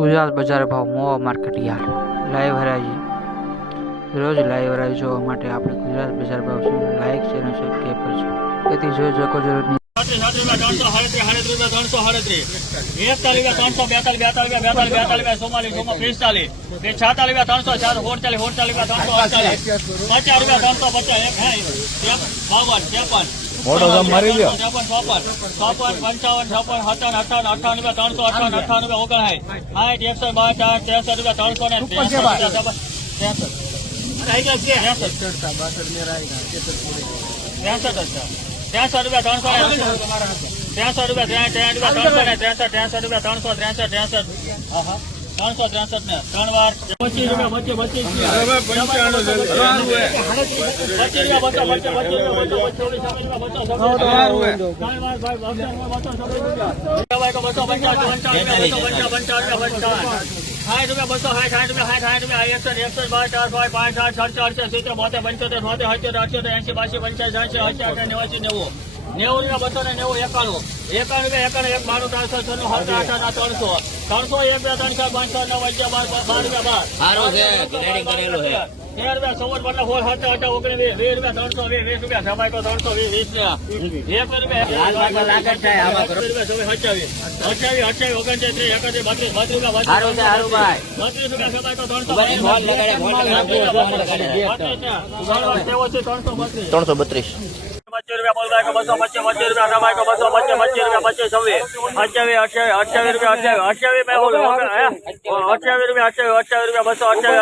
ગુજરાત બજાર ભાવ મોવા market yard live હરાજી રોજ લાઈવ હરાજી જોવા માટે આપણે ગુજરાત બજાર ભાવ શું લાઈક છે અને સબસ્ક્રાઈબ કરજો તેથી જોઈ શકો જરૂર નહીં પંચાવન છપ્પન સત્તાવન અઠાવન અઠાવન ત્રણસો અઠાવન અઠાવન રૂપિયા ઓગણ સાઠ એકસો બાર ત્રેસઠ રૂપિયા ત્રણસો ને ત્રેસઠ રૂપિયા ત્રણસો ત્રેસઠ રૂપિયા ત્રણ ત્રણ રૂપિયા ત્રણસો ત્રેસઠ ત્રેસઠ રૂપિયા ત્રણસો ત્રેસઠ ત્રેસઠ હા હા ત્રણસો ત્રેસઠ ને ત્રણ વાર પચીસ રૂપિયા પચીસ પચીસ પચીસ રૂપિયા બસો સાઠ સાઠ રૂપિયા સાઠ સાઠ રૂપિયા એકસો એકસો બાર ચાર પાંચ પાંચ સાઠ સાઠ ચારસો સિત્તેર બોતેર પંચોતેર અઠ્યોતેર અઠ્યોતેર એસી બાસી પંચાસી એસી એસી આઠ નેવાસી નેવું નેવું બસો ને નેવું એકાણું. એકાણું એકાણું એક બાણું ત્રણસો આઠ ત્રણસો. ત્રણસો એક બે નવ અગિયાર બાર બાર રૂપિયા બાર. તેર રૂપિયા ઓગણીસ વીસ. વીસ રૂપિયા ત્રણસો વીસ વીસ રૂપિયા. સમાય તો ત્રણસો વીસ વીસ એક રૂપિયા. અઠાવીસ અઠાવીસ અઠાવીસ ઓગણત્રીસ એકત્રીસ બત્રીસ બત્રીસ રૂપિયા બત્રીસ રૂપિયા. સમાય તો ત્રણસો. ત્રણસો બત્રીસ. રૂપિયા બોલ ભાઈ બસો બસો પચીસ પચીસ રૂપિયા પચીસ બસો અઠ્યાવીસ રૂપિયા, અઠ્યાવીસ બસો આડત્રીસ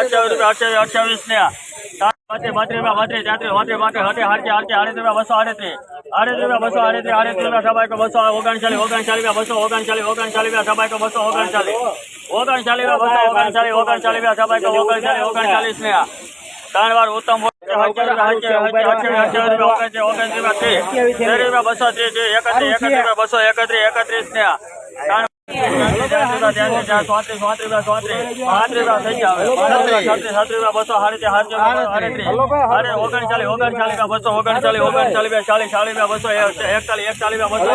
આડત્રીસ રૂપિયા, બસો આડત્રીસ આડત્રીસ રૂપિયા સબાઈ બસો ઓગણચાલીસ ઓગણચાલીસ ઓગણચાલીસ ઓગણચાલીસ ને. ત્રણ વાર ઉત્તમ બસો ત્રીસ એકત્રીસ એકત્રીસ બસો એકત્રીસ એકત્રીસ ને ઓગણચાલીસ ઓગણચાલીસ બસો ઓગણચાલીસ ઓગણચાલીસ ચાલીસ ચાલીસ બસો એકતાલીસ એકતાલીસ બસો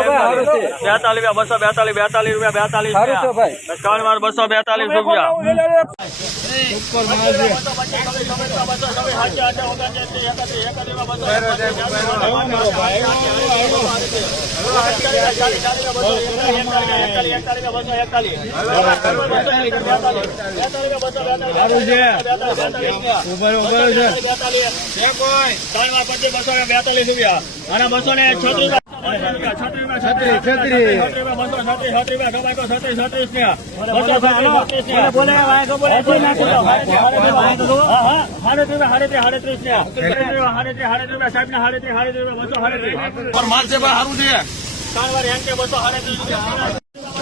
બેતાલીસ બસો બેતાલીસ બેતાલીસ રૂપિયા બેતાલીસ ત્રણ વાર બસો બેતાલીસ રૂપિયા બેતાલીસ રૂપિયા અને બસો ને છત્રીસ છત્રીસ છત્રીસ બસો છત્રીસ છત્રીસ છત્રીસ છત્રીસ બસો છત્રીસ છત્રીસ ને બોલે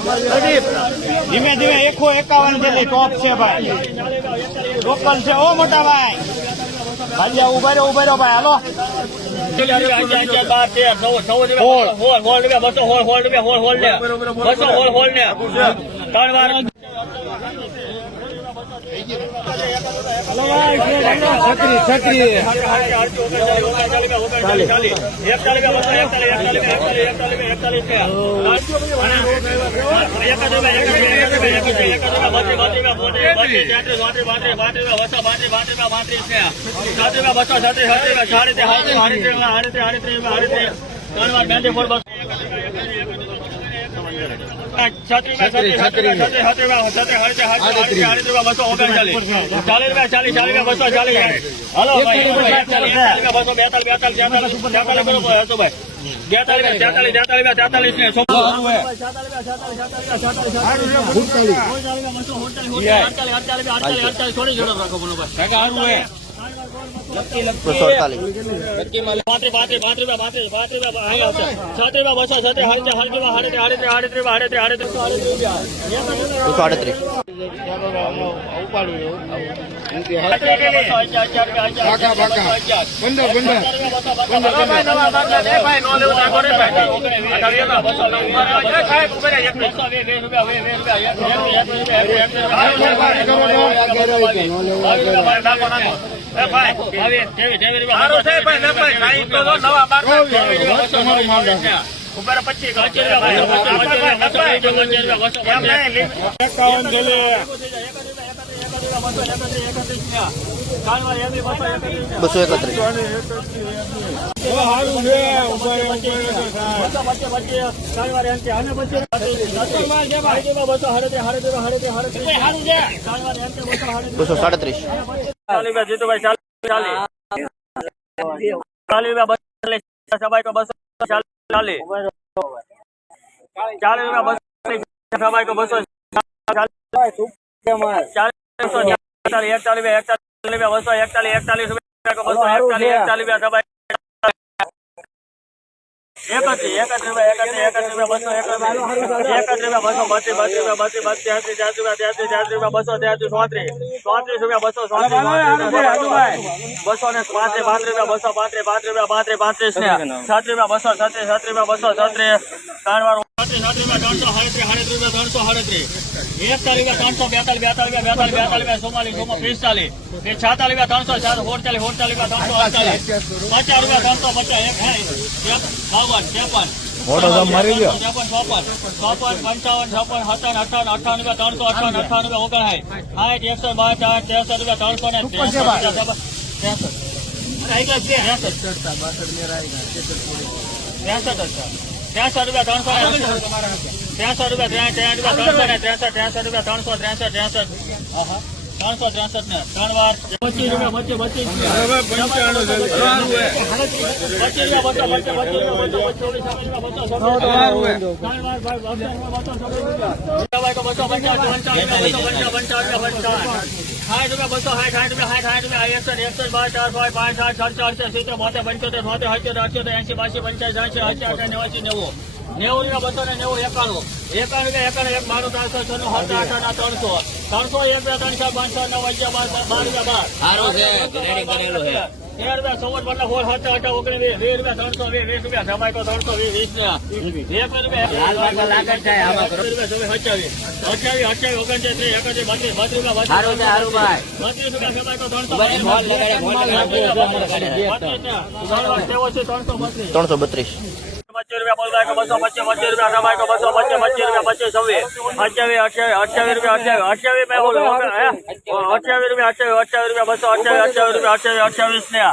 ધીમે ધીમે એકસો એકાવન જેટલી ટોપ છે ભાઈ લોકલ છે ઓ મોટા ભાઈ ભાઈ ઊભા રહ્યો ઊભા રહ્યો ભાઈ હાલો ત્રણ વાર છત્રી છત્રી ભાઈ ઉપર પચીસ પચીસ રૂપિયા બસો પચીસ પચીસ રૂપિયા બસો નહીં એકાવન બસો એકત્રીસ સારું છે ઊભા રહો, ઊભા રહો, બસો સાડત્રીસ ચાલી રૂપિયા જીતુભાઈ ચાલી ચાલી ચાલી રૂપિયા બસો સબાઈ કો બસો ચાલી ચાલી રૂપિયા બસો સબાઈ કો બસો ચાલીસ એકતાલીસ એકતાલીસ રૂપિયા બસો ને પાંત્રીસ પાંત્રીસ રૂપિયા બસો પાંત્રીસ પાંત્રીસ રૂપિયા પાંત્રીસ પાંત્રીસ ને છત્રીસ રૂપિયા બસો છત્રીસ સાત રૂપિયા બસો છત્રીસ ત્રણ વાર સાઠ બાવન ત્રેપન ત્રેપન ચોપન પંચાવન છપ્પન અઠાવન ત્રણસો અઠાવન અઠાવન ઓગણ સાઠ એકસો બાર ચાર ત્રેસઠ રૂપિયા ત્રણસો ને ત્રેસઠ ત્રેસઠ ત્રણસો રૂપિયા ત્રણસો ત્રણ રૂપિયા ત્રણસો ત્રેસઠ રૂપિયા ત્રણસો ત્રેસઠ ત્રેસઠ આહા. ત્રણસો ત્રેસઠ ને ત્રણ વાર પચીસ રૂપિયા પચીસ પચીસ હવે પંચાણું થેલી. સારું છે. પચીસ રૂપિયા બસો સાઠ સાઠ રૂપિયા સાઠ સાઠ રૂપિયા એકસઠ એકસઠ બાર ચાર પાંચ પાંચ સાઠ સાત ચારસો સિત્તેર બોતેર પંચોતેર અઠ્યોતેર એસી બાસી પંચાસી સાઠ અઠ્યાસી નેવાસી નેવું નેવું રૂપિયા બસો ને નેવું એકાણું. એકાણું એકાણું એક ત્રણસો આઠ ત્રણસો. ત્રણસો બે નવ અગિયાર બાર બાર રૂપિયા બાર સારું છે રેડી કરેલું છે. તેર રૂપિયા ચૌદ ઓગણીસ વીસ વીસ રૂપિયા ત્રણસો વીસ વીસ રૂપિયા જમાઈ ત્રણસો વીસ વીસ એક રૂપિયા. અઠ્યાવીસ અઠ્યાવીસ અઠ્યાવીસ એકત્રીસ બત્રીસ બત્રીસ રૂપિયા બત્રીસ રૂપિયા ત્રણસો. ત્રણસો બત્રીસ. પચીસ રૂપિયા બોલ ભાઈ બસો પચીસ પચીસ રૂપિયા જમાઈ તો બસો પચીસ પચીસ રૂપિયા પચીસ છવ્વીસ અઠ્યાવીસ અઠ્યાવીસ અઠ્યાવીસ રૂપિયા અઠ્યાવીસ અઠ્યાવીસ મેં બોલું હે અઠ્યાવીસ રૂપિયા અઠ્યાવીસ અઠ્યાવીસ રૂપિયા બસો અઠ્યાવીસ અઠ્યાવીસ રૂપિયા અઠ્યાવીસ અઠ્યાવીસ ને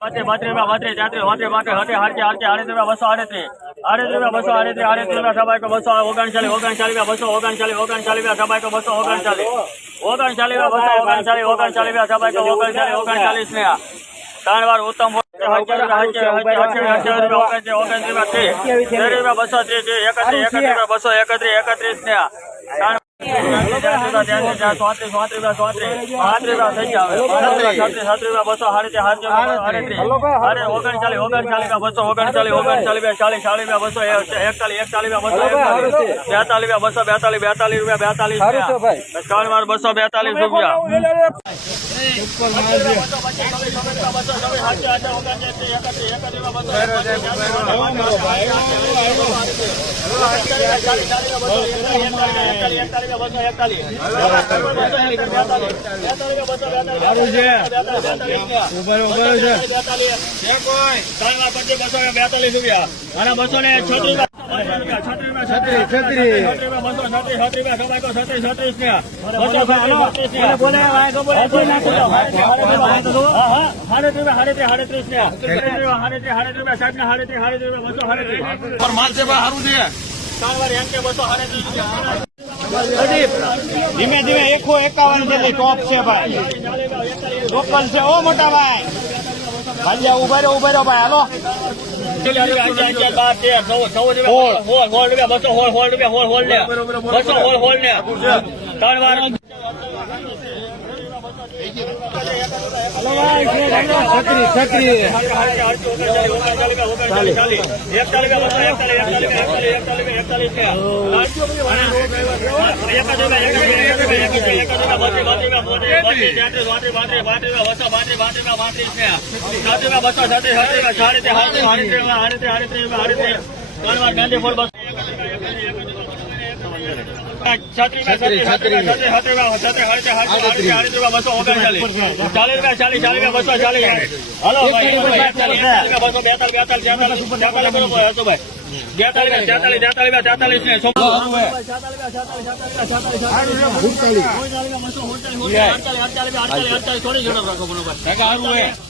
બત્રીસ બત્રીસ રૂપિયા બત્રીસ તેત્રીસ ચોત્રીસ પાંત્રીસ હત્રીસ આડત્રીસ આડત્રીસ આડત્રીસ રૂપિયા બસો આડત્રીસ આડત્રીસ રૂપિયા બસો આડત્રીસ આડત્રીસ રૂપિયા સબાઈ બસો ઓગણચાલીસ ઓગણચાલીસ રૂપિયા બસો ઓગણચાલીસ ઓગણચાલીસ રૂપિયા સબાઈ બસો ઓગણચાલીસ ઓગણચાલીસ રૂપિયા બસો ઓગણચાલીસ ઓગણચાલીસ રૂપિયા સબાઈ ઓગણચાલીસ ઓગણચાલીસ ને ત્રણ વાર ઉત્તમ બસો ત્રીસ એકત્રીસ એકત્રીસ બસો એકત્રીસ એકત્રીસ ને બેતાલીસ બેતાલીસ રૂપિયા બેતાલીસ ત્રણ વાર બસો બેતાલીસ રૂપિયા. બેતાલીસ રૂપિયા. અને બસો ને છત્રીસ ધીમે ધીમે એકસો એકાવન જેટલી ટોપ છે ભાઈ લોકલ છે ઓ મોટા ભાઈ ભાઈ ઊભા રહ્યો ઊભા રહ્યો ભાઈ હાલો ત્રણ વાર છત્રી છત્રી ગાંધી ફોડ બસ અડતાલીસ અડતાલીસ અડતાલીસ અડતાલીસ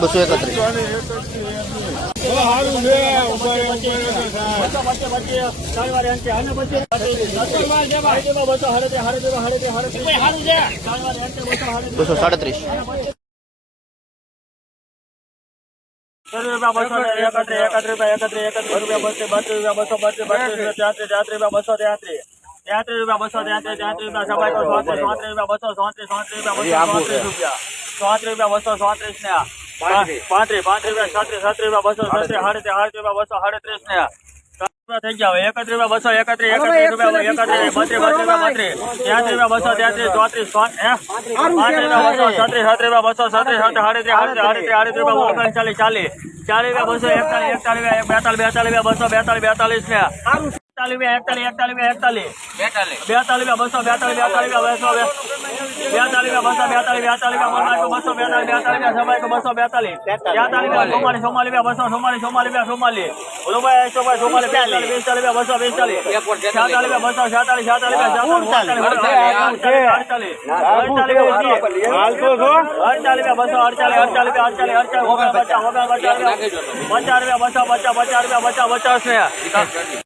પાંત્રીસ, એકત્રીસ. રૂપિયા, હા, આવશે. સાત્રીસ રૂપિયા, બસો, સાત્રીસ, સાડત્રીસ, સાડત્રીસ રૂપિયા. બસો આડત્રીસ સાત્રીસ રૂપિયા, બસો, અગિયાર રૂપિયા. બસો, વીસ, વીસ રૂપિયા, ઉપર પચીસ પચીસ રૂપિયા બસો, પચીસ રૂપિયા, બસો, રૂપિયા, બસો, પચીસ રૂપિયા, બસો. બસો એકત્રીસ બસો પાંત્રીસ પાંત્રીસ રૂપિયા છત્રીસ છત્રીસ રૂપિયા બસો છત્રીસ સાડત્રીસ સાડત્રીસ રૂપિયા બસો સાડત્રીસ ને થઈ ગયા એકત્રીસ રૂપિયા બસો એકત્રીસ એકત્રીસ રૂપિયા એકત્રીસ બત્રીસ બત્રીસ રૂપિયા બત્રીસ ત્યાંત્રીસ રૂપિયા બસો ચોત્રીસ રૂપિયા બસો છત્રીસ છત્રીસ રૂપિયા બસો છત્રીસ સાડત્રીસ સાડત્રીસ સાડત્રીસ સાડત્રીસ રૂપિયા ઓગણચાલીસ ચાલીસ ચાલીસ રૂપિયા બસો એકતાલીસ એકતાલીસ બેતાલીસ બેતાલીસ બસો બેતાલીસ બેતાલીસ ને એકતાલીસ એકતાલીસ એકતાલીસ એકતાલીસ બેતાલીસ બસો બેતાલીસ બેતાલીસ બસો બેતાલીસ બસો બેતાલીસ બેતાલીસ બસો બેતાલીસ બેતાલીસ સભાઈ બસો બેતાલીસ બેતાલીસ સોમાલી સોમાલી બસો સોમાલી સોમાલી સોમાલી બોલો ભાઈ એકસો ભાઈ સોમાલી બેતાલીસ બેતાલીસ બસો બેતાલીસ છેતાલીસ બસો છેતાલીસ છેતાલીસ અડતાલીસ અડતાલીસ બસો અડતાલીસ અડતાલીસ અડતાલીસ અડતાલીસ ઓગણ પચાસ ઓગણ પચાસ પચાસ રૂપિયા બસો પચાસ પચાસ રૂપિયા પચાસ પચાસ ને